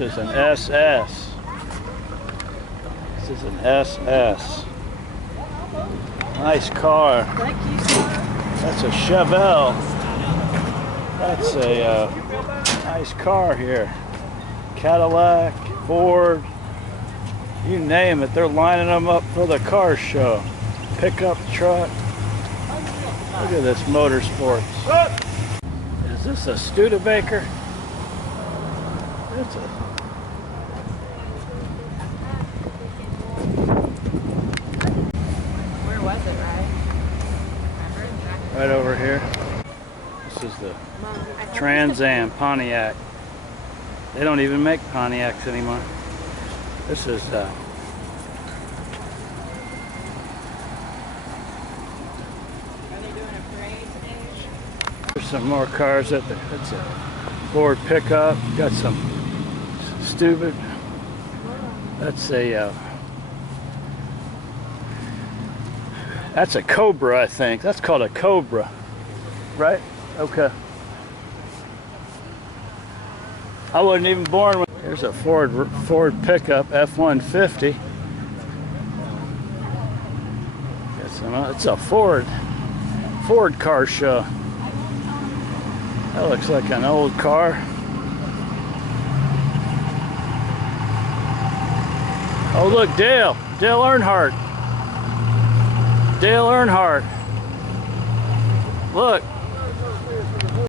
This is an SS. This is an SS. Nice car. Thank you, sir. That's a Chevelle. That's a nice car here. Cadillac, Ford, you name it. They're lining them up for the car show. Pickup truck. Look at this motorsports. Is this a Studebaker? It's a... Where was it, right? Right over here. This is the Trans Am Pontiac. They don't even make Pontiacs anymore. This is there's some more cars at the. It's a Ford pickup. Got some stupid. That's a. That's a Cobra, I think. That's called a Cobra, right? Okay. I wasn't even born when. Here's a Ford pickup F-150. It's a Ford car show. That looks like an old car. Oh look, Dale Earnhardt. Dale Earnhardt. Look.